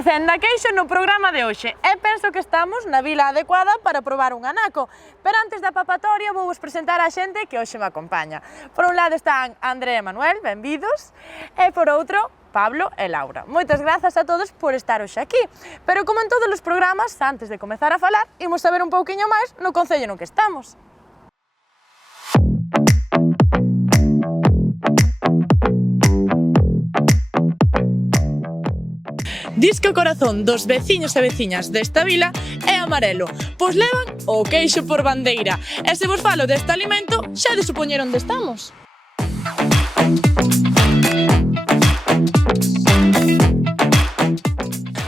Recenda queixo no programa de hoxe e penso que estamos na vila adecuada para probar un anaco. Pero antes da papatoria vou vos presentar a xente que hoxe me acompaña. Por un lado están Andrea e Manuel, benvidos, e por outro Pablo e Laura. Moitas grazas a todos por estar hoxe aquí. Pero como en todos os programas, antes de comezar a falar, imos saber un pouquiño máis no concello no que estamos. Dis que o corazón dos veciños e veciñas desta vila é amarelo, pois levan o queixo por bandeira. E se vos falo deste alimento, xa de supoñer onde estamos.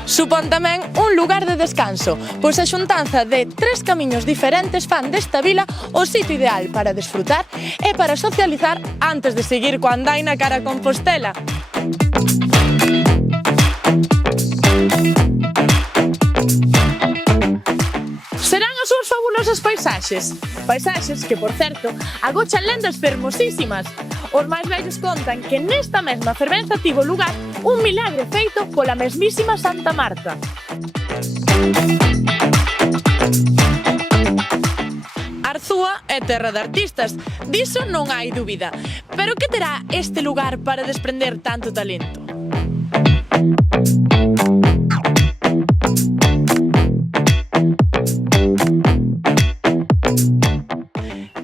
Supón tamén un lugar de descanso, pois a xuntanza de 3 camiños diferentes fan desta vila o sitio ideal para desfrutar e para socializar antes de seguir coa andaina cara a Compostela. Serán as súas fabulosas paisaxes. Paisaxes que, por certo, agochan lendas fermosísimas. Os máis vellos contan que nesta mesma fervenza tivo lugar un milagre feito pola mesmísima Santa Marta. Arzúa é terra de artistas, diso non hai dúbida. Pero que terá este lugar para desprender tanto talento?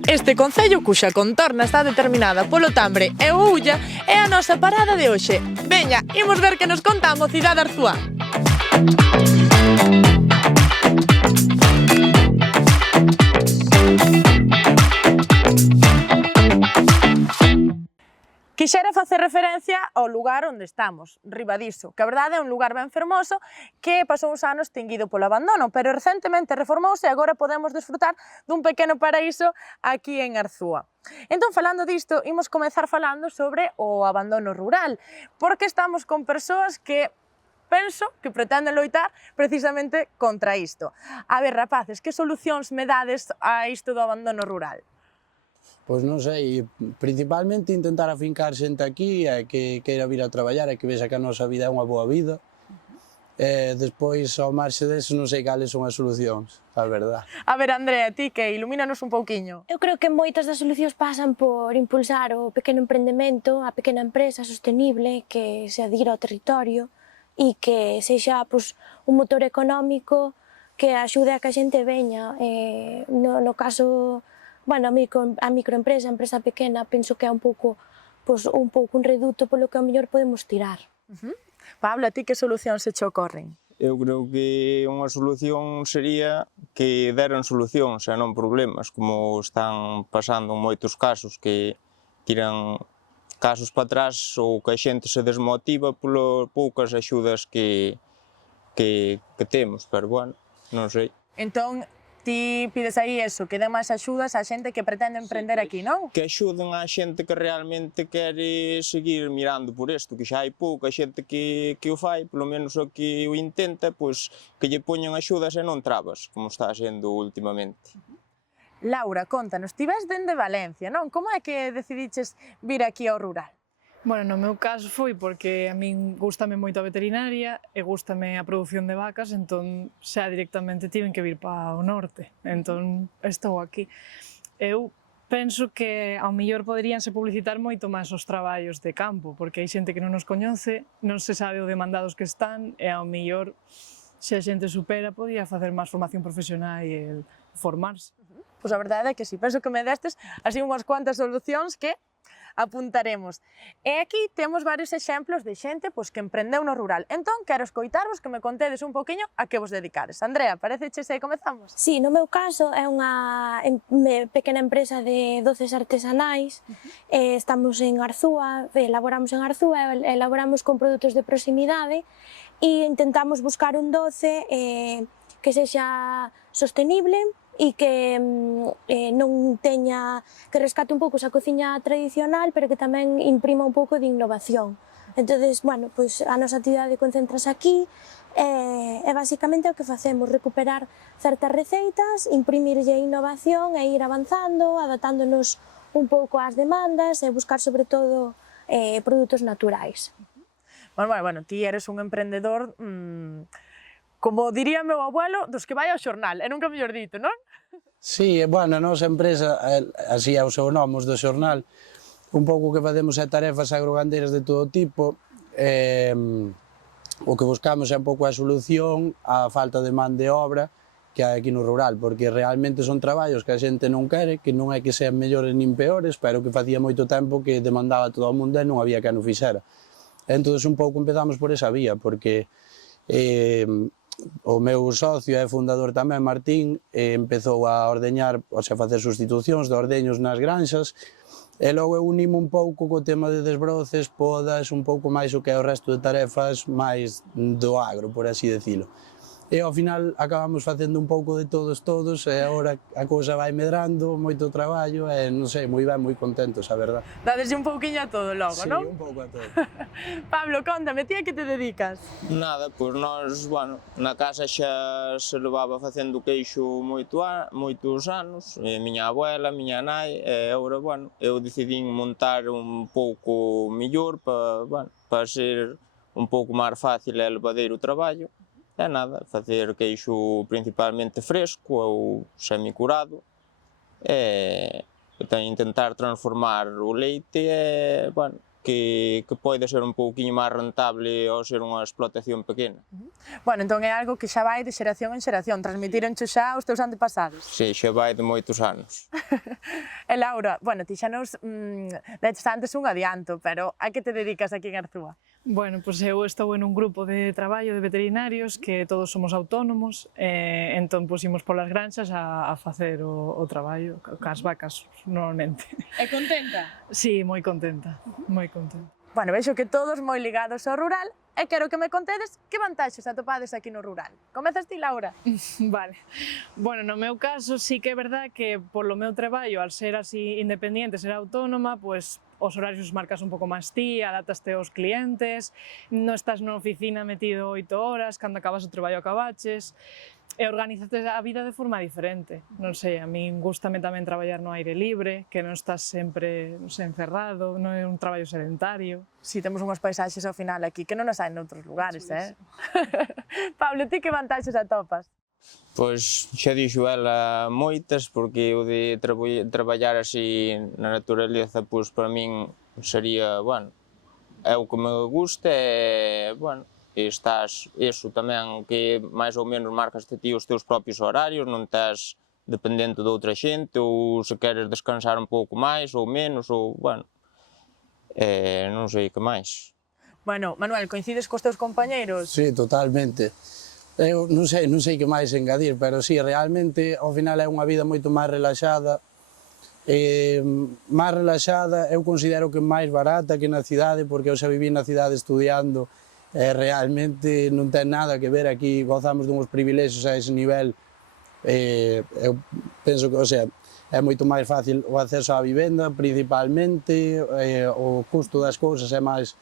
Este concello, cuxa contorna está determinada polo Tambre e o Ulla, é a nosa parada de hoxe. Veña, imos ver que nos conta a mocidade arzúa. Quixera facer referencia ao lugar onde estamos, Ribadiso, que a verdade é un lugar ben fermoso que pasou uns anos tinguido polo abandono, pero recentemente reformouse e agora podemos desfrutar dun pequeno paraíso aquí en Arzúa. Entón, falando disto, imos comezar falando sobre o abandono rural, porque estamos con persoas que penso que pretenden loitar precisamente contra isto. A ver, rapaces, que solucións me dades a isto do abandono rural? Pois non sei, principalmente intentar afincar xente aquí e que queira vir a traballar e que vexa que a nosa vida é unha boa vida. E despois, ao marxe deso, non sei cales son as solucións, a verdade. A ver, Andrea, ti que ilumínanos un pouquiño. Eu creo que moitas das solucións pasan por impulsar o pequeno emprendemento, a pequena empresa sostenible que se adira ao territorio e que sexa un motor económico que axude a que a xente veña. No caso, bueno, a microempresa, a empresa pequena, penso que é un pouco un reduto polo que ao mellor podemos tirar. Pablo, a ti que solucións se che ocorren? Eu creo que unha solución sería que deran solucións e non problemas, como están pasando en moitos casos, que tiran casos para atrás ou que a xente se desmotiva polas poucas axudas que temos, pero bueno, non sei. Entón, ti pides aí eso, que den máis axudas á xente que pretende emprender aquí, non? Que axuden á xente que realmente quere seguir mirando por isto, que xa hai pouca xente que o fai, polo menos o que o intenta, pois que lle poñan axudas e non trabas, como está sendo últimamente. Laura, contanos, ti ves dende Valencia, non? Como é que decidiches vir aquí ao rural? Bueno, no meu caso foi porque a min gústame moito a veterinaria e gústame a produción de vacas, entón xa directamente tiven que vir para o norte, entón estou aquí. Eu penso que ao mellor poderíanse publicitar moito máis os traballos de campo, porque hai xente que non nos coñece, non se sabe o demandados que están e ao mellor se a xente supera podía facer máis formación profesional e formarse. Pois a verdade é que si, penso que me destes así unhas cuantas solucións que apuntaremos. E aquí temos varios exemplos de xente que emprendeu no rural. Entón, quero escoitarvos que me contedes un poquinho a que vos dedicades. Andrea, pareceche se comezamos? Sí, no meu caso é unha pequena empresa de doces artesanais. Estamos en Arzúa, elaboramos en Arzúa, elaboramos con produtos de proximidade e intentamos buscar un doce que sexa sostenible e que non teña, que rescate un pouco esa cociña tradicional, pero que tamén imprima un pouco de innovación. Entonces, bueno, pois a nosa actividade concentras aquí e basicamente o que facemos, recuperar certas receitas, imprimirlle innovación e ir avanzando, adaptándonos un pouco ás demandas e buscar sobre todo produtos naturais. Bueno, ti eres un emprendedor, como diría meu abuelo, dos que vai ao xornal, e nunca mellor dito, non? Sí, bueno, a nosa empresa, así é o seu nome, os do xornal, un pouco o que facemos é tarefas agrogandeiras de todo tipo, o que buscamos é un pouco a solución á falta de man de obra que hai aquí no rural, porque realmente son traballos que a xente non quere, que non é que sean mellores nin peores, pero que facía moito tempo que demandaba todo o mundo e non había que non fixera. Entón, un pouco empezamos por esa vía, porque o meu socio e fundador tamén, Martín, empezou a ordeñar, o sea, a facer sustitucións de ordeños nas granxas, e logo eu unimo un pouco co tema de desbroces, podas, un pouco máis o que é o resto de tarefas máis do agro, por así decilo. E ao final acabamos facendo un pouco de todos, e agora a cousa vai medrando, moito traballo, e non sei, moi ben, moi contentos, a verdad. Dadeslle un pouquiño a todo logo, Sí, non? un pouco a todo. Pablo, contame, ti a que te dedicas? Nada, pois nós, bueno, na casa xa se levaba facendo queixo moitos anos, miña abuela, miña nai, e agora, bueno, eu decidín montar un pouco mellor para ser un pouco máis fácil e levadeiro o traballo. E nada, facer queixo principalmente fresco ou semicurado, e intentar transformar o leite e, bueno, que pode ser un pouquiño máis rentable ao ser unha explotación pequena. Bueno, entón é algo que xa vai de xeración en xeración, transmitironcho xa aos teus antepasados. Si, xa vai de moitos anos. E Laura, bueno, ti xa nos deches antes un adianto, pero a que te dedicas aquí en Arzúa? Bueno, pois eu estou en un grupo de traballo de veterinarios que todos somos autónomos, entón pois imos polas granxas a facer o traballo, cas vacas normalmente. É contenta? Sí, moi contenta, moi contenta. Bueno, vexo que todos moi ligados ao rural e quero que me contedes que vantaxes atopades aquí no rural. Comezas ti, Laura? Vale. Bueno, no meu caso sí que é verdad que polo meu traballo, al ser así independiente, ser autónoma, pues os horarios os marcas un pouco máis ti, adáptaste aos clientes, non estás na oficina metido 8 horas, cando acabas o traballo acabaches, e organizaste a vida de forma diferente. Non sei, a min gústame tamén traballar no aire libre, que non estás sempre, non sei, encerrado, non é un traballo sedentario. Si, temos unhas paisaxes ao final aquí que non as hai noutros lugares, Pablo, ti que vantaxes atopas? Pois xa dixo ela moitas, porque o de traballar así na naturaleza, pois para min sería, bueno, é o que me gusta e, bueno, estás, iso tamén, que máis ou menos marcas ti os teus propios horarios, non estás dependente de outra xente, ou se queres descansar un pouco máis ou menos, ou, bueno, non sei que máis. Bueno, Manuel, coincides cos teus compañeiros? Sí, totalmente. Eu non sei que máis engadir, pero sí, realmente ao final é unha vida moito máis relaxada. Máis relaxada, eu considero que máis barata que na cidade, porque eu xa viví na cidade estudiando e realmente non ten nada que ver. Aquí gozamos dunhos privilexios a ese nivel. Eu penso que, o sea, é moito máis fácil o acceso á vivenda, principalmente, o custo das cousas é máis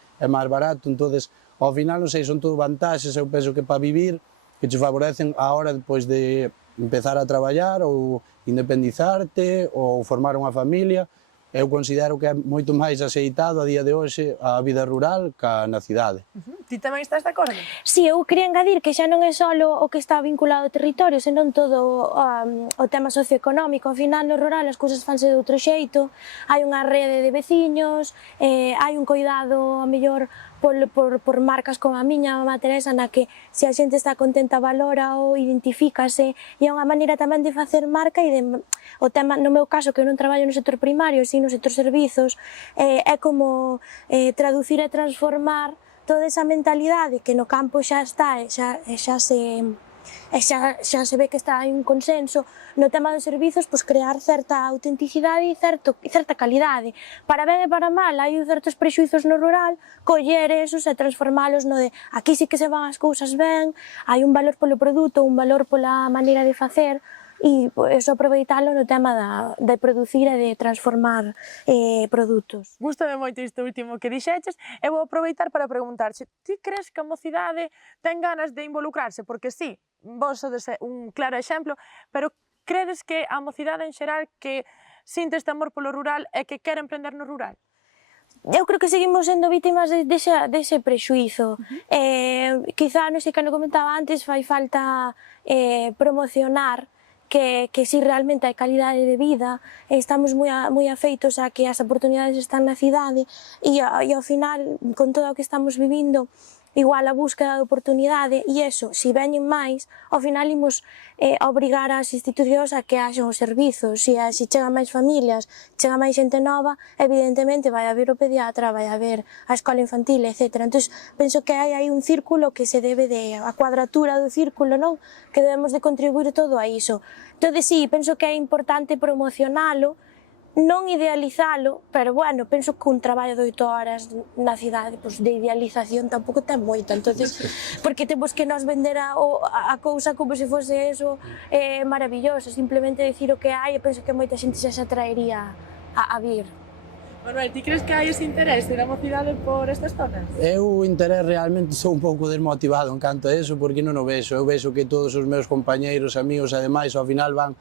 barato, entonces ao final, non sei, son todo vantaxes, eu penso que para vivir, que te favorecen a hora depois de empezar a traballar ou independizarte ou formar unha familia. Eu considero que é moito máis axeitado a día de hoxe a vida rural ca na cidade. Ti tamén estás de acordo? Si, eu quería engadir que xa non é só o que está vinculado ao territorio, senón todo o tema socioeconómico. Ao final, no rural, as cousas fanse de outro xeito, hai unha rede de veciños, hai un coidado, a mellor, por marcas como a miña, a Mamá Teresa, na que se a xente está contenta valora ou identifícase, e é unha maneira tamén de facer marca e de, o tema, no meu caso, que eu non traballo no sector primario, si no sector servizos, é como traducir e transformar toda esa mentalidade que no campo xa está e xa se ve que está aí un consenso no tema dos servizos, pois crear certa autenticidade e certa calidade. Para ben e para mal, hai certos prexuizos no rural, coller esos e transformalos no de aquí sí que se van as cousas ben, hai un valor polo produto, un valor pola maneira de facer, e pois aproveitalo no tema de producir e de transformar produtos. Gústame moito isto último que dixeches, e vou aproveitar para preguntarche, ti crees que a mocidade ten ganas de involucrarse? Porque sí, vos sodes un claro exemplo, pero credes que a mocidade en xeral que sinte este amor polo rural e que quere emprender no rural? eu creo que seguimos sendo vítimas dese prexuízo. Quizá, non sei que non comentaba antes, fai falta promocionar que si realmente hai calidade de vida, estamos moi afeitos a que as oportunidades están na cidade e ao final, con todo o que estamos vivindo, igual a búsqueda de oportunidade e eso, se veñen máis, ao final imos obrigar as institucións a que haxan os servizos, se chegan máis familias, chega máis xente nova, evidentemente vai haber o pediatra, vai haber a escola infantil, etc. Entón, penso que hai aí un círculo que se debe a cuadratura do círculo, non? Que debemos de contribuir todo a iso. Entón, sí, penso que é importante promocionalo, non idealizalo, pero bueno, penso que un traballo de 8 horas na cidade, pois, de idealización tampouco ten moita, entonces, porque temos que nos vender a cousa como se fose eso maravilloso, simplemente dicir o que hai, e penso que moita xente xa se atraería a vir. Manuel, ti crees que hai ese interese da mocidade por estas zonas? Eu o interés realmente sou un pouco desmotivado en canto a eso, porque non o vexo. Eu vexo que todos os meus compañeiros, amigos, ademais, ao final van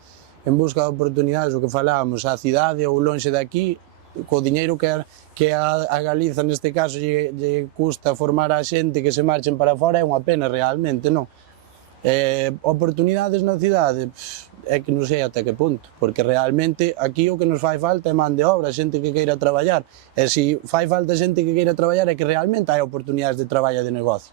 en busca de oportunidades, o que falábamos, a cidade ou lonxe de aquí, co diñeiro que a Galiza, neste caso, lle custa formar a xente que se marchen para fora, é unha pena realmente, non? Oportunidades na cidade, é que non sei até que punto, porque realmente aquí o que nos fai falta é man de obra, xente que queira traballar, e se fai falta xente que queira traballar é que realmente hai oportunidades de traballo e de negocio.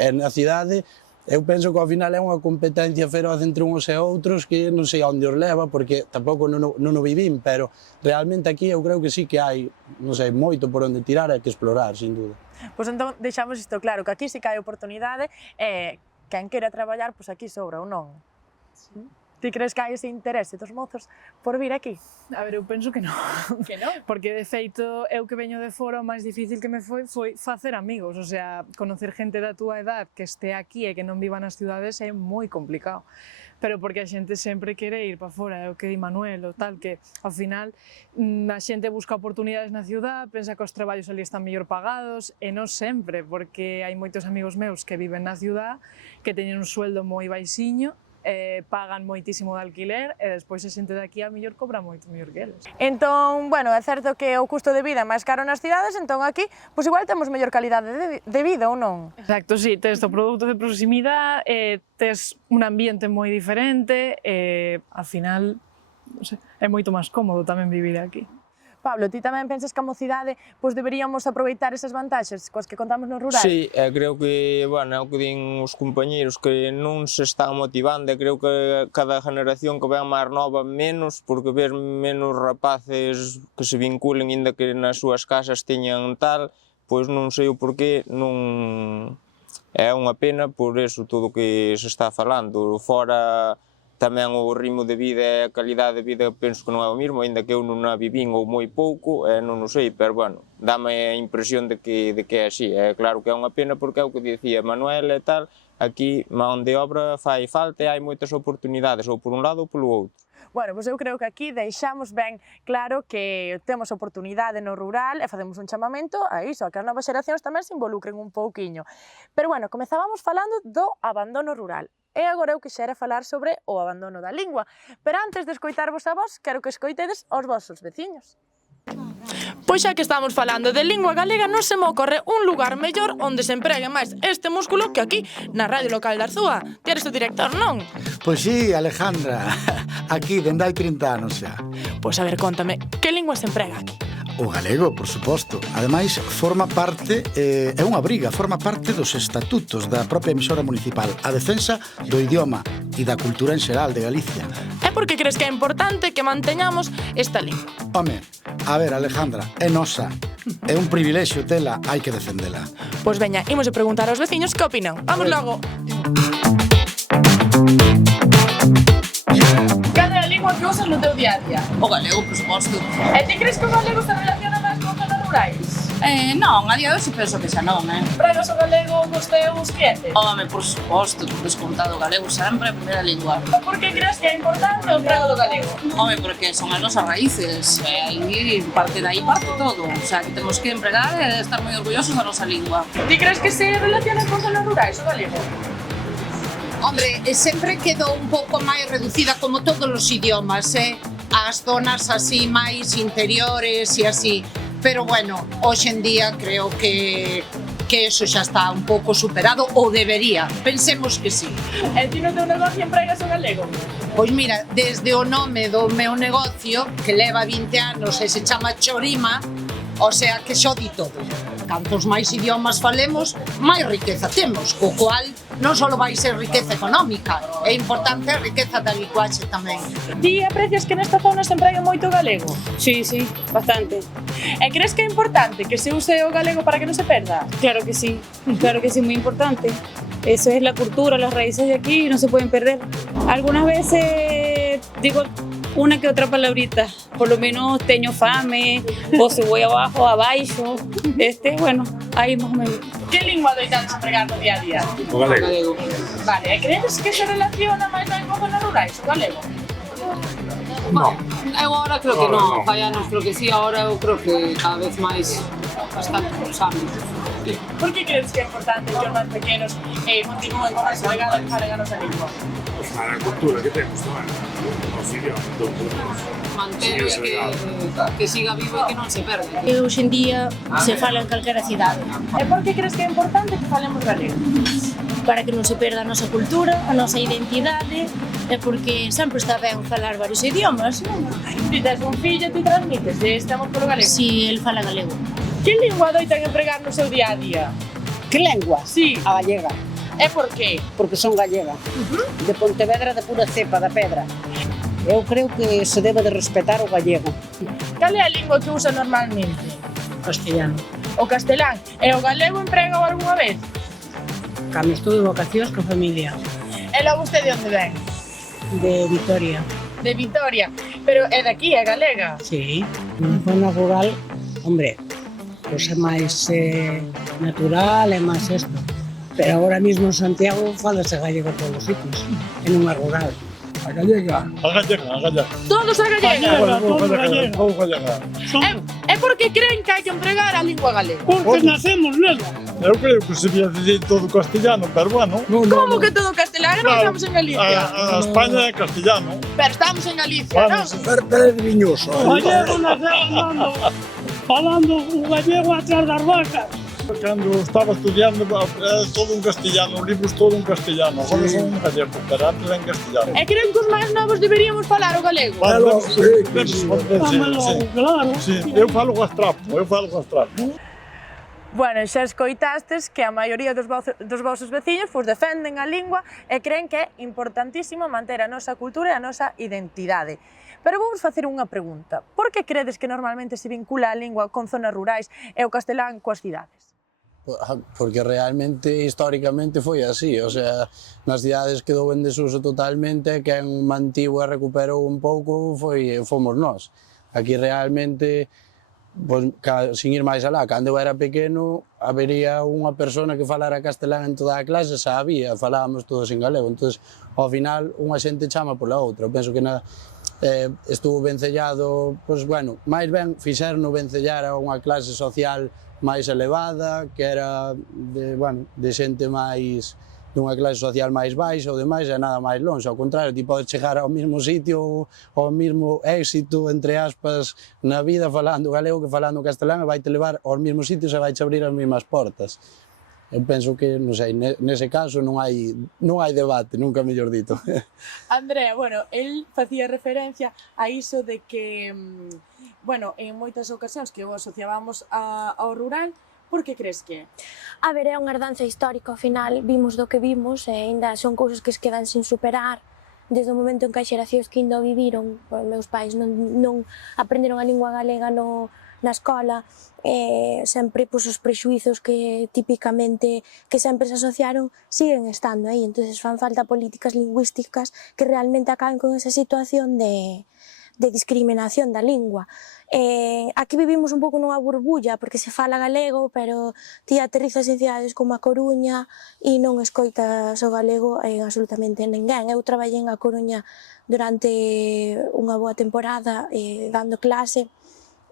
E na cidade, eu penso que ao final é unha competencia feroz entre uns e outros que non sei onde os leva, porque tampouco non o vivín, pero realmente aquí eu creo que sí que hai, non sei, moito por onde tirar e que explorar, sin dúda. Pois entón deixamos isto claro, que aquí sí que hai oportunidade e quen queira traballar, pois aquí sobra ou non. Ti crees que hai ese interese dos mozos por vir aquí? A ver, eu penso que non. Que non? Porque, de feito, eu que veño de fora, o máis difícil que me foi facer amigos. O sea, conocer gente da túa edad que este aquí e que non viva nas cidades é moi complicado. Pero porque a xente sempre quere ir para fora, é o que di Manuel, o tal, que ao final a xente busca oportunidades na ciudad, pensa que os traballos ali están mellor pagados, e non sempre, porque hai moitos amigos meus que viven na ciudad, que teñen un sueldo moi baixiño, pagan moitísimo de alquiler e despois a xente de aquí a mellor cobra moito mellor que eles. Entón, bueno, é certo que o custo de vida é máis caro nas cidades, entón aquí, pois igual temos mellor calidade de vida ou non? Exacto, sí, tes o produto de proximidade, tes un ambiente moi diferente e, ao final, non sei, é moito máis cómodo tamén vivir aquí. Pablo, ti tamén pensas que a mocidade pois deberíamos aproveitar esas vantaxes coas que contamos no rural? Sí, creo que, bueno, é o que din os compañeros, que non se están motivando, e creo que cada generación que ven máis nova menos, porque ver menos rapaces que se vinculen, inda que nas súas casas teñan tal, pois non sei o porqué, non é unha pena por eso todo o que se está falando. Fora tamén o ritmo de vida e a calidade de vida penso que non é o mesmo, aínda que eu non a vivín ou moi pouco, non o sei, pero bueno, dame a impresión de que é así. É claro que é unha pena porque é o que dicía Manuel e tal, aquí man de obra fai falta e hai moitas oportunidades, ou por un lado ou polo outro. Bueno, pois eu creo que aquí deixamos ben claro que temos oportunidade no rural e facemos un chamamento a iso, a que as novas xeracións tamén se involucren un pouquiño. Pero bueno, comezábamos falando do abandono rural. E agora eu quixera falar sobre o abandono da lingua. Pero antes de escoitarvos a vos, quero que escoitedes aos vosos veciños. Pois xa que estamos falando de lingua galega, non se me ocorre un lugar mellor onde se empregue máis este músculo que aquí, na radio local de Arzúa. Ti eres o director, non? Pois sí, Alejandra, aquí dende hai 30 anos xa. Pois a ver, contame, que lingua se emprega aquí? O galego, por suposto. Ademais, forma parte, é unha briga, forma parte dos estatutos da propia emisora municipal, a defensa do idioma e da cultura en xeral de Galicia. E por que crees que é importante que manteñamos esta lingua? Home, a ver, Alejandra, é nosa. É un privilexio tela, hai que defendela. Pois veña, imos a preguntar aos veciños que opinan. Vamos logo. Cal é a lingua que usas no teu día a día? O galego, por suposto. E ti crees que o galego se relaciona máis con zonas rurais? Non, a día de hoxe penso que xa non, Pregas o galego cos teus clientes? Home, por suposto, por descontado, o galego sempre é a primeira lingua. Por que crees que é importante o emprego do galego? Home, porque son as nosas raíces, e aí parte de aí parte todo. O sea, que temos que empregar e estar moi orgullosos da nosa lingua. Ti crees que se relaciona con zonas rurais o galego? Hombre, sempre quedou un pouco máis reducida como todos os idiomas, as zonas así máis interiores e así. pero bueno, hoxe en día creo que eso xa está un pouco superado, ou debería, pensemos que sí. E ti no teu negocio empregas o galego? Pois mira, desde o nome do meu negocio, que leva 20 anos e se chama Chorima, o sea que xo di todo. Cantos máis idiomas falemos, máis riqueza temos, co cual non só vai ser riqueza económica, é importante a riqueza da linguaxe tamén. Ti aprecias que nesta zona se empregue moito o galego? Sí, sí, bastante. E crees que é importante que se use o galego para que non se perda? Claro que sí, muy importante. Eso es la cultura, las raíces de aquí no se pueden perder. Algunas veces digo una que otra palabrita, por lo menos teño fame, o se voy abajo, abaixo, bueno, aí más o menos. Que lingua doitades empregar no día a día? O galego. Vale, e crees que se relaciona máis ben con zonas rurais, o galego? No. Eu ahora creo que non, fai anos creo que sí, ahora eu creo que cada vez máis bastante nos ámbitos. Por que crees que é importante que os máis pequenos continúen con esa legada que falen a nosa lingua? Pues para a cultura que temos tamén. Os idiomas, todo. Mantelo e que siga vivo e que non se perde. E hoxe en día se fala en calquera cidade. E por que crees que é importante que falemos galego? Para que non se perda a nosa cultura, a nosa identidade, e porque sempre está ben falar varios idiomas, non? Ti tes un fillo, ti transmites, estamos polo galego. Si, el fala galego. Que lingua doitan empregar no seu día a día? Que lengua? Sí. A gallega. E por qué? Porque son gallega. De Pontevedra de pura cepa, da pedra. Eu creo que se debe de respetar o gallego. Cal é a lingua que usa normalmente? Castellano. O castelán. E o galego emprega algunha vez? Cando estuve vacacións con familia. E logo usted de onde ven? De Vitoria. De Vitoria. Pero é daqui, é galega? Sí. Na zona rural, hombre, pois é máis natural, é máis esto. Pero agora mismo en Santiago falase gallego en todos os sitios, e non é rural. A gallega. A gallega. Todos a galega? Todos gallega. E por que creen que hai que empregar a lingua galega? Porque nacemos nela. Eu creo que se devia decir todo castellano, pero bueno. Como que todo castelán? Non estamos en Galicia. A España é castellano. Pero estamos en Galicia, non? Pero é viñoso. Gallego nacemos falando o gallego atrás das vacas. Cando estaba estudiando, todo en castellano, os libros todo en castellano. Agora son en gallego, pero antes en castellano. E creen que os máis novos deberíamos falar o galego? Claro, Claro. sí. Eu falo gastrapo. Bueno, xa escoitastes que a maioría dos vosos veciños defenden a lingua e creen que é importantísimo manter a nosa cultura e a nosa identidade. Pero vou vos facer unha pregunta. Por que credes que normalmente se vincula a lingua con zonas rurais e o castelán coas cidades? Porque realmente, históricamente, foi así, o sea, nas cidades quedou en desuso totalmente, quen mantivo e recuperou un pouco fomos nós. Aquí realmente, pues, sin ir máis alá, cando eu era pequeno, habería unha persona que falara castelán en toda a clase, sabía, falábamos todos en galego, entón, ao final, unha xente chama pola outra. Eu penso que estuvo vencellado, pues, bueno, máis ben fixeron vencellar a unha clase social máis elevada, que era de xente máis dunha clase social máis baixa ou demais, e nada máis longe. Ao contrario, ti podes chegar ao mesmo sitio, ao mesmo éxito, entre aspas, na vida falando galego que falando castelán, e vai te levar aos mesmos sitios e vai te abrir as mesmas portas. Eu penso que, non sei, nese caso non hai debate, nunca mellor dito. Andrea, bueno, el facía referencia a iso de que, bueno, en moitas ocasións que o asociábamos ao rural. Por que crees que é? A ver, é unha herdanza histórica, ao final vimos do que vimos e aínda son cousas que se quedan sin superar desde o momento en que as xeracións que ainda viviron, os meus pais non aprenderon a lingua galega na escola, sempre os prexuizos que típicamente que sempre se asociaron siguen estando aí, entonces fan falta políticas lingüísticas que realmente acaben con esa situación de discriminación da lingua. Aquí vivimos un pouco nunha burbulla porque se fala galego, pero ti aterrizas en cidades como a Coruña e non escoitas o galego en absolutamente ninguén. Eu traballei en a Coruña durante unha boa temporada dando clase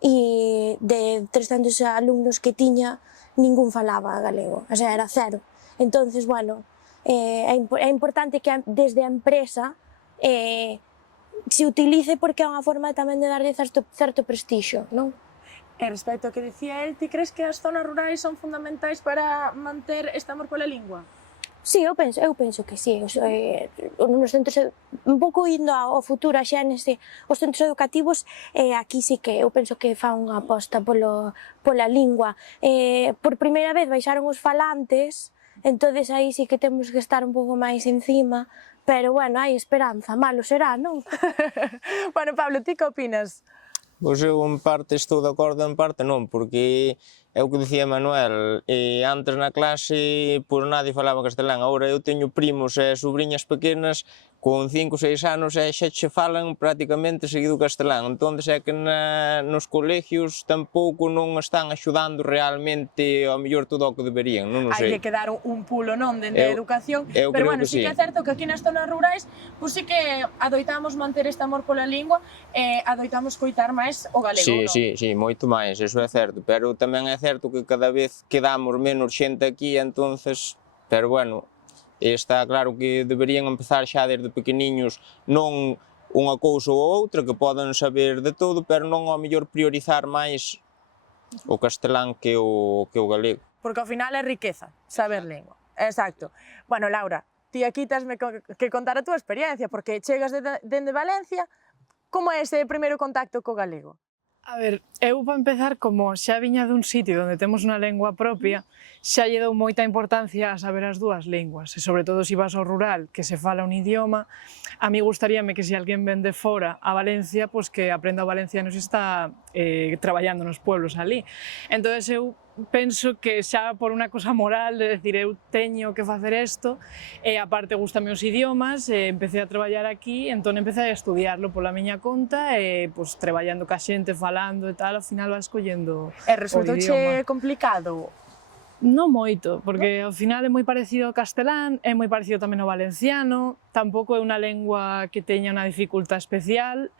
e de 300 alumnos que tiña, ningún falaba galego, o sea, era cero. Entonces, bueno, é importante que desde a empresa se utilice porque é unha forma tamén de darlle certo prestixio, non? E respecto ao que dicía el, ti crees que as zonas rurais son fundamentais para manter este amor pola lingua? Sí, eu penso que sí. Nos centros, un pouco indo ao futuro, a xénese, os centros educativos, aquí sí que eu penso que fan unha aposta pola lingua. Por primeira vez baixaron os falantes, entonces aí sí que temos que estar un pouco máis encima, pero bueno, hai esperanza, malo será, non? Bueno, Pablo, ti que opinas? Pois eu en parte estou de acordo, en parte non, porque é o que dicía Manuel, antes na clase pois nadie falaba castelán, agora eu teño primos e sobrinhas pequenas con 5 ou 6 anos e xa che falan prácticamente seguido castelán, entón é que nos colegios tampouco non están axudando realmente ao mellor todo o que deberían, non o sei. Hai que dar un pulo, non, dende a educación, eu pero creo bueno, que sí que é certo que aquí nas zonas rurais, pois sí que adoitamos manter este amor pola lingua e adoitamos coitar máis o galego, non? Sí, moito máis, eso é certo, pero tamén é certo que cada vez quedamos menos xente aquí, entonces, pero bueno, está claro que deberían empezar xa desde pequeniños, non unha cousa ou outra, que poden saber de todo, pero non ao mellor priorizar máis o castelán que o galego. Porque ao final é riqueza, saber lingua. Exacto. Bueno, Laura, ti aquí tesme que contar a túa experiencia, porque chegas dende Valencia, como é ese primeiro contacto co galego? A ver, eu para empezar, como xa viña dun sitio onde temos unha lingua propia, xa lle dou moita importancia a saber as dúas linguas, e sobre todo se vas ao rural, que se fala un idioma, a mí gustaríame que se alguén ven de fora a Valencia, pois que aprenda o valenciano se está traballando nos pueblos ali. Entón eu penso que xa por unha cosa moral, de decir, eu teño que facer isto, e aparte gustame os idiomas, empecé a traballar aquí, entón empecé a estudiarlo pola miña conta, e pois traballando ca xente, falando e tal, ao final vas collendo o idioma. E resultouche complicado? Non moito, porque ao final é moi parecido ao castelán, é moi parecido tamén ao valenciano, tampouco é unha lingua que teña unha dificultad especial,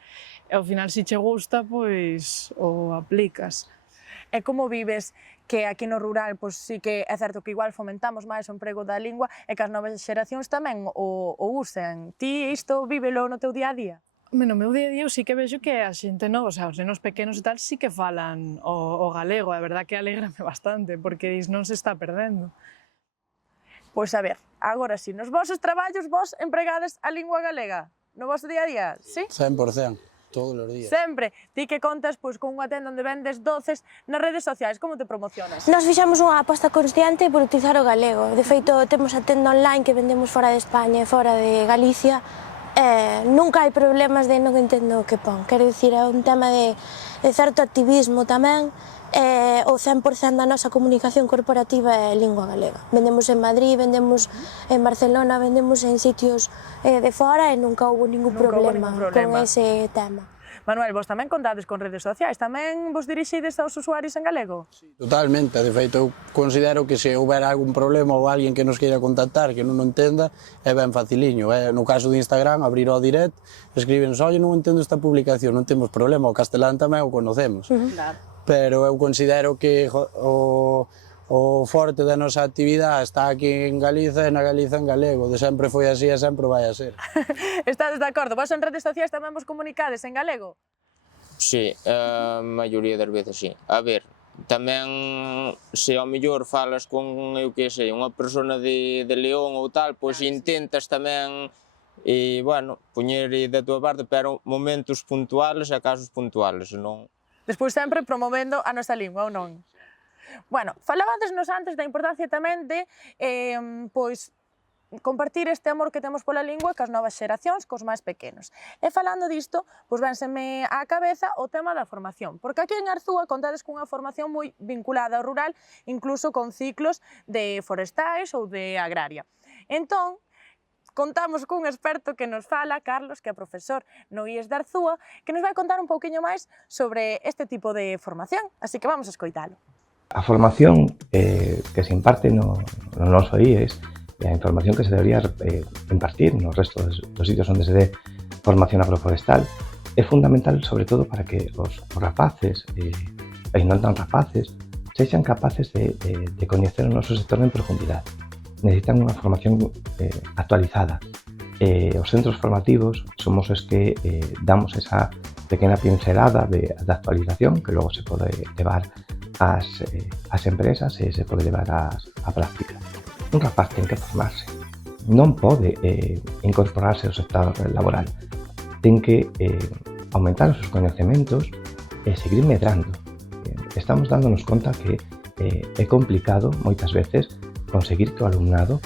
e ao final se che gusta, pois o aplicas. E como vives que aquí no rural, pois sí que é certo que igual fomentamos máis o emprego da lingua e que as novas xeracións tamén o usen. Ti isto vívelo no teu día a día? No meu día a día eu sí que vexo que a xente nova, o sea, os nenos pequenos e tal, sí que falan o galego, a verdad que alegrame bastante, porque non se está perdendo. Pois a ver, agora si, nos vosos traballos vos empregades a lingua galega no vosso día a día, sí? 100%. Todos os días. Sempre. Ti que contas pois, con unha tenda onde vendes doces nas redes sociais, como te promocionas? Nos fixamos unha aposta constante por utilizar o galego. De feito, temos a tenda online que vendemos fora de España e fora de Galicia. Nunca hai problemas de non entendo o que pon. Quero dicir, é un tema de certo activismo tamén. O 100% da nosa comunicación corporativa é lingua galega. Vendemos en Madrid, vendemos en Barcelona, vendemos en sitios de fora e nunca houve ningún problema con ese tema. Manuel, vos tamén contades con redes sociais, tamén vos dirixides aos usuarios en galego? Totalmente, de feito eu considero que se houber algún problema ou alguén que nos queira contactar que non o entenda, é ben faciliño. No caso de Instagram, abrir o direct, escríbenos, oye, non entendo esta publicación, non temos problema, o castelán tamén o conocemos. Claro. Pero eu considero que o forte da nosa actividade está aquí en Galiza e na Galiza en galego. De sempre foi así e sempre vai a ser. Estades de acordo? Vos en redes sociais tamén vos comunicades en galego? Sí, a maioría das veces sí. A ver, tamén se ao mellor falas con, eu que sei, unha persona de León ou tal, pois intentas tamén bueno, poñer da túa parte, pero momentos puntuales e casos puntuales, non? Despois sempre promovendo a nosa lingua, ou non? Bueno, falabadesnos antes da importancia tamén de pois, compartir este amor que temos pola lingua cas novas xeracións, cos máis pequenos. E falando disto, pois vénseme á cabeza o tema da formación, porque aquí en Arzúa contades cunha formación moi vinculada ao rural, incluso con ciclos de forestais ou de agraria. Entón, contamos cun experto que nos fala, Carlos, que é profesor no IES de Arzúa, que nos vai contar un pouquiño máis sobre este tipo de formación, así que vamos a escoitalo. A formación que se imparte no noso IES e a información que se debería impartir no resto dos sitios onde se dé formación agroforestal é fundamental, sobre todo, para que os rapaces, e non tan rapaces, sexan capaces de coñecer o noso sector en profundidade. Necesitan unha formación actualizada. Os centros formativos somos os que damos esa pequena pincelada de actualización que logo se pode levar ás empresas e se pode levar á práctica. Un rapaz ten que formarse, non pode incorporarse ao sector laboral, ten que aumentar os seus coñecementos e seguir medrando. Estamos dándonos conta que é complicado moitas veces conseguir que o alumnado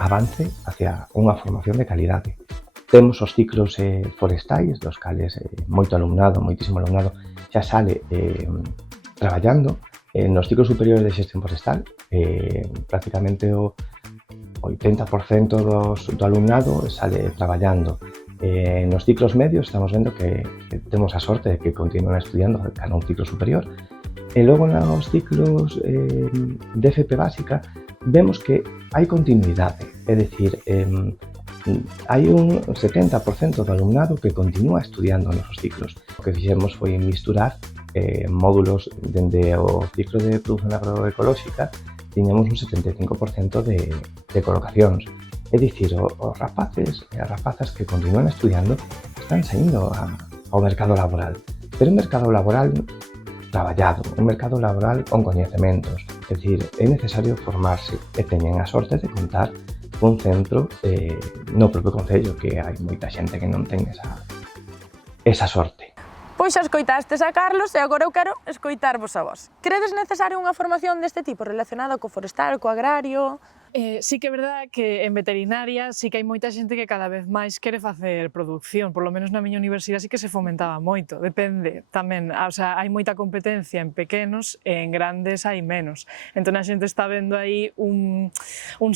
avance hacia unha formación de calidade. Temos os ciclos forestais, dos cales moitísimo alumnado, xa sale traballando nos ciclos superiores de xestión forestal. Prácticamente o 80% do alumnado sale traballando. Nos ciclos medios estamos vendo que temos a sorte de que continúan estudiando cara a un ciclo superior. E logo nos ciclos de FP básica vemos que hai continuidade, é dicir, hai un 70% do alumnado que continúa estudiando nos ciclos. O que fixemos foi misturar módulos dende o ciclo de produción agroecolóxica, tiñamos un 75% de colocacións. É dicir, os rapaces e as rapazas que continúan estudiando están saindo ao mercado laboral, pero un mercado laboral traballado, un mercado laboral con coñecementos. É dicir, é necesario formarse e teñen a sorte de contar cun centro no propio concello, que hai moita xente que non ten esa sorte. Pois xa escoitastes a Carlos e agora eu quero escoitarvos a vos. Credes necesaria unha formación deste tipo relacionada co forestal, co agrario? Sí que é verdade que en veterinaria sí que hai moita xente que cada vez máis quere facer producción, por lo menos na miña universidade sí que se fomentaba moito, depende tamén, o sea, hai moita competencia en pequenos e en grandes hai menos, entón a xente está vendo aí un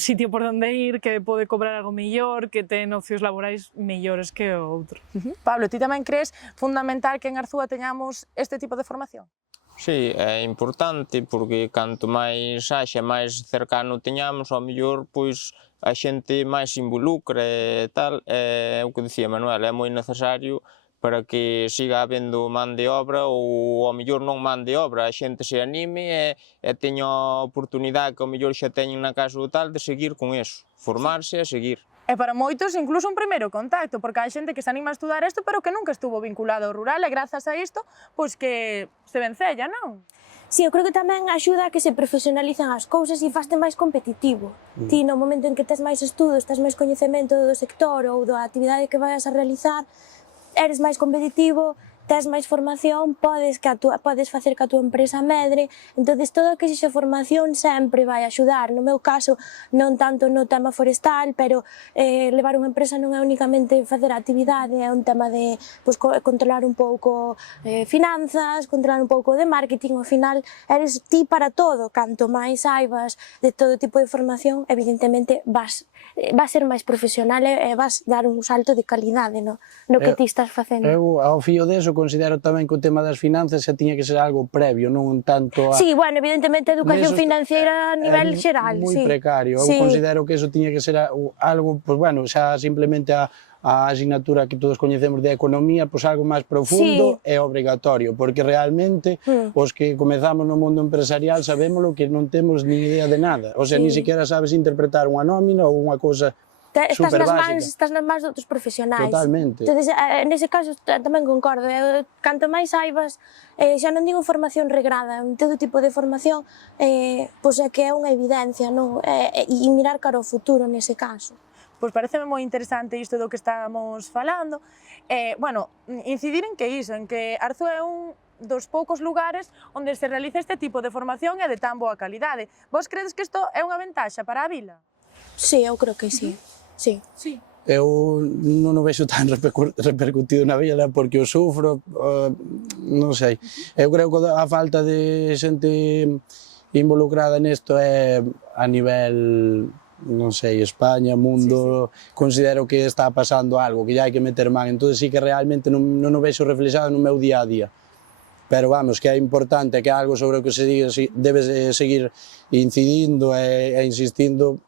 sitio por onde ir que pode cobrar algo mellor, que ten opcións laborais mellores que o outro. Pablo, ti tamén crees fundamental que en Arzúa teñamos este tipo de formación? Sí, é importante porque canto máis haxa, máis cercano teñamos, ao mellor, pois a xente máis se involucra e tal, é o que dicía Manuel, é moi necesario para que siga habendo man de obra ou ao mellor non man de obra, a xente se anime e teña a oportunidade que ao mellor xa teñen na casa ou tal de seguir con eso, formarse e seguir. E para moitos incluso un primeiro contacto, porque hai xente que se anima a estudar isto pero que nunca estuvo vinculado ao rural e grazas a isto, pois que se vencella, non? Sí, eu creo que tamén axuda a que se profesionalicen as cousas e faste máis competitivo. Ti no momento en que tes máis estudos, tes máis coñecemento do sector ou da actividade que vayas a realizar, eres máis competitivo, tes máis formación, podes facer que a túa empresa medre, entonces todo o que sexa formación sempre vai axudar. No meu caso, non tanto no tema forestal, pero levar unha empresa non é únicamente facer a actividade, é un tema de controlar un pouco finanzas, controlar un pouco de marketing, ao final eres ti para todo, canto máis saibas de todo tipo de formación, evidentemente vas ser máis profesional e vas dar un salto de calidade no que ti estás facendo. Eu, ao fío deso, considero tamén que o tema das finanzas xa tiña que ser algo previo, non tanto a... Sí, bueno, evidentemente a educación financiera a nivel xeral, moi precario. Eu considero que eso tiña que ser algo, pois bueno, xa simplemente a asignatura que todos coñecemos de economía, pois algo máis profundo e obrigatorio, porque realmente os que comezamos no mundo empresarial sabémoslo que non temos ni idea de nada, o sea, ni siquiera sabes interpretar unha nómina ou unha cosa super básica. Estás nas mans de outros profesionais. Totalmente. Entonces, nese caso tamén concordo. Canto máis saibas, xa non digo formación regrada, todo tipo de formación, pois é que é unha evidencia, non? E mirar cara ao futuro nese caso. Pois pareceme moi interesante isto do que estábamos falando. Bueno, incidir en que iso, en que Arzúa é un dos poucos lugares onde se realiza este tipo de formación e de tan boa calidade. Vos credes que isto é unha ventaxa para a vila? Sí, eu creo que sí. Sí. Eu non o vexo tan repercutido na vila porque o sufro, non sei. Eu creo que a falta de xente involucrada nesto é a nivel, non sei, España, mundo, considero que está pasando algo, que ya hai que meter man, entón sí que realmente non o vexo reflexado no meu día a día. Pero vamos, que é importante, que é algo sobre o que se debe seguir incidindo e insistindo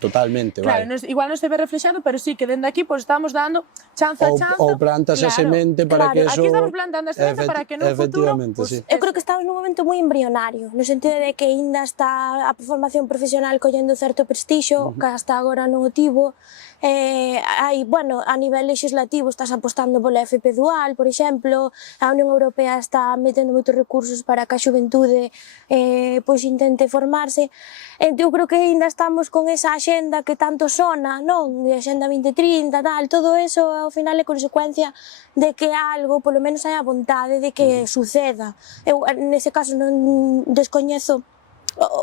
totalmente, Claro, igual non se ve reflexado, pero sí que dende aquí pues, estamos dando chanzo a chanzo. Ou plantas a semente para que eso... Aquí estamos plantando a semente para que no futuro... Sí. Eu creo que estamos nun momento moi embrionario, no sentido de que ainda está a formación profesional collendo certo prestixio, que hasta agora non o tivo. Hai, bueno, a nivel legislativo estás apostando pola FP dual, por exemplo, a Unión Europea está metendo moitos recursos para que a xuventude pois intente formarse. Eu creo que ainda estamos con esa axenda que tanto sona, non? De Axenda 2030, tal, todo eso ao final é consecuencia de que algo, polo menos hai a vontade de que suceda. Eu, nese caso, non descoñezo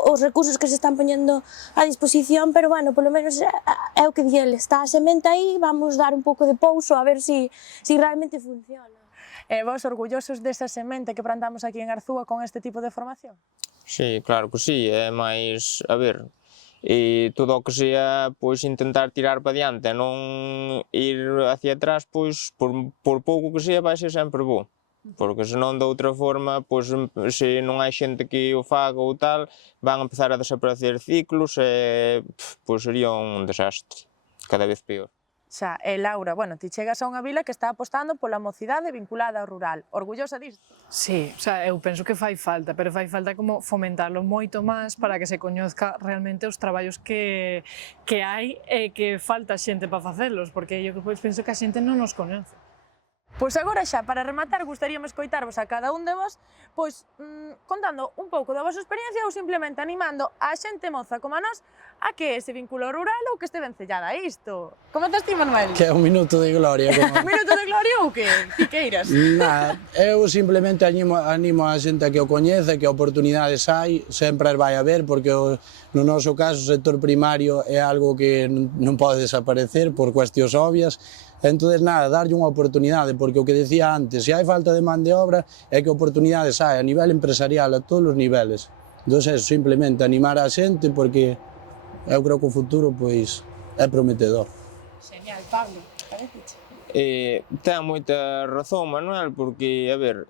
os recursos que se están poñendo a disposición, pero, bueno, polo menos é o que di ele. Está a semente aí, vamos dar un pouco de pouso a ver si realmente funciona. E vos orgullosos desa semente que plantamos aquí en Arzúa con este tipo de formación? Sí, claro que sí, é máis, a ver, todo o que sea, pois, intentar tirar para diante e non ir hacia atrás, pois, por pouco que sea, vai ser sempre bo. Porque senón, de outra forma, pois, se non hai xente que o faga ou tal, van a empezar a desaparecer ciclos e, pois, sería un desastre, cada vez peor. Xa, e Laura, bueno, ti chegas a unha vila que está apostando pola mocidade vinculada ao rural. Orgullosa disto? Sí, o sea, eu penso que fai falta, pero fai falta como fomentalo moito máis para que se coñezca realmente os traballos que hai e que falta xente para facelos, porque eu penso que a xente non nos coñece. Pois agora xa, para rematar, gustaríame escoitarvos a cada un de vos, pois contando un pouco da vosa experiencia ou simplemente animando a xente moza como a nós a que se vincula ao rural ou que este vencellada a isto. Comezas ti, Manuel? Que é un minuto de gloria. Un minuto de gloria ou que? Ti queiras? Nada, eu simplemente animo a xente a que o coñece, que oportunidades hai, sempre as vai haber, porque no noso caso o sector primario é algo que non pode desaparecer por cuestións obvias. Entón, nada, darlle unha oportunidade, porque o que decía antes, se hai falta de man de obra, é que oportunidades hai a nivel empresarial, a todos os niveles. Entón, é simplemente animar a xente, porque eu creo que o futuro, pois, é prometedor. Genial, Pablo, parece? Ten moita razón, Manuel, porque, a ver,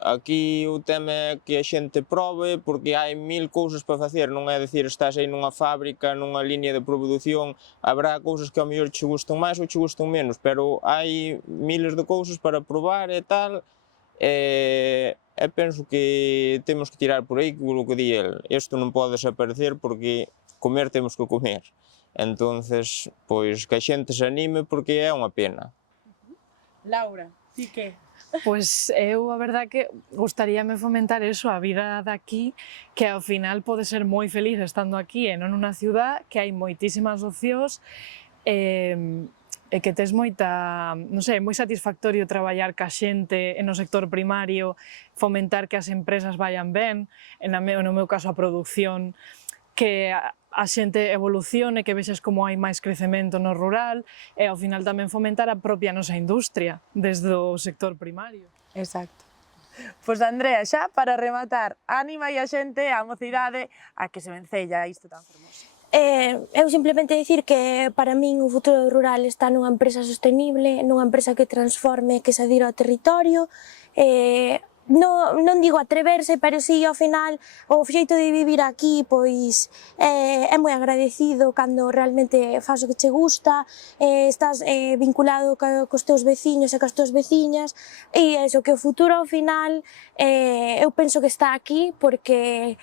aquí o tema é que a xente probe, porque hai 1000 cousas para facer, non é dicir, estás aí nunha fábrica, nunha liña de produción, habrá cousas que ao mellor che gustan máis ou che gustan menos, pero hai miles de cousas para probar e tal, e penso que temos que tirar por aí, como que di el, isto non pode desaparecer porque comer temos que comer, entonces, pois, que a xente se anime porque é unha pena. Laura, ti que? Pois eu, a verdad, que gustaríame fomentar eso, a vida daqui, que ao final pode ser moi feliz estando aquí e non nunha ciudad, que hai moitísimas opcións e que tes moita, non sei, moi satisfactorio traballar ca xente no sector primario, fomentar que as empresas vayan ben, no meu caso a produción, que a xente evolucione, que vexes como hai máis crecemento no rural e ao final tamén fomentar a propia nosa industria desde o sector primario. Exacto. Pois Andrea, xa para rematar, anima a xente, a mocidade, a que se vencella isto tan fermoso. Eu simplemente dicir que para min o futuro rural está nunha empresa sostenible, nunha empresa que transforme, que se adira ao territorio, non digo atreverse, pero sí, ao final, o xeito de vivir aquí, pois, é moi agradecido cando realmente faz o que che gusta, estás vinculado cos teus veciños e cas túas veciñas, e eso, que o futuro ao final, eu penso que está aquí, porque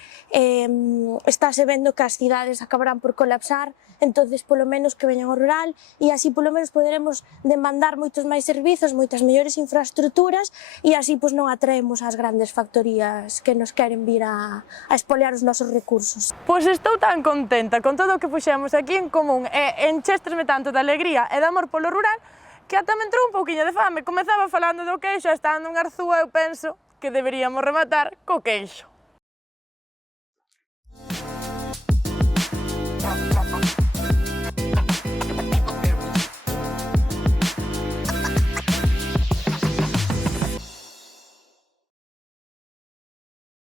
estáse vendo que as cidades acabarán por colapsar, entonces polo menos que veñan ao rural e así polo menos poderemos demandar moitos máis servizos, moitas mellores infraestructuras e así pois non atraemos as grandes factorías que nos queren vir a espoliar os nosos recursos. Pois estou tan contenta con todo o que puxemos aquí en común e enchestesme tanto de alegría e de amor polo rural que ata me entrou un pouquiño de fame. Comezaba falando do queixo, estando en Arzúa eu penso que deberíamos rematar co queixo.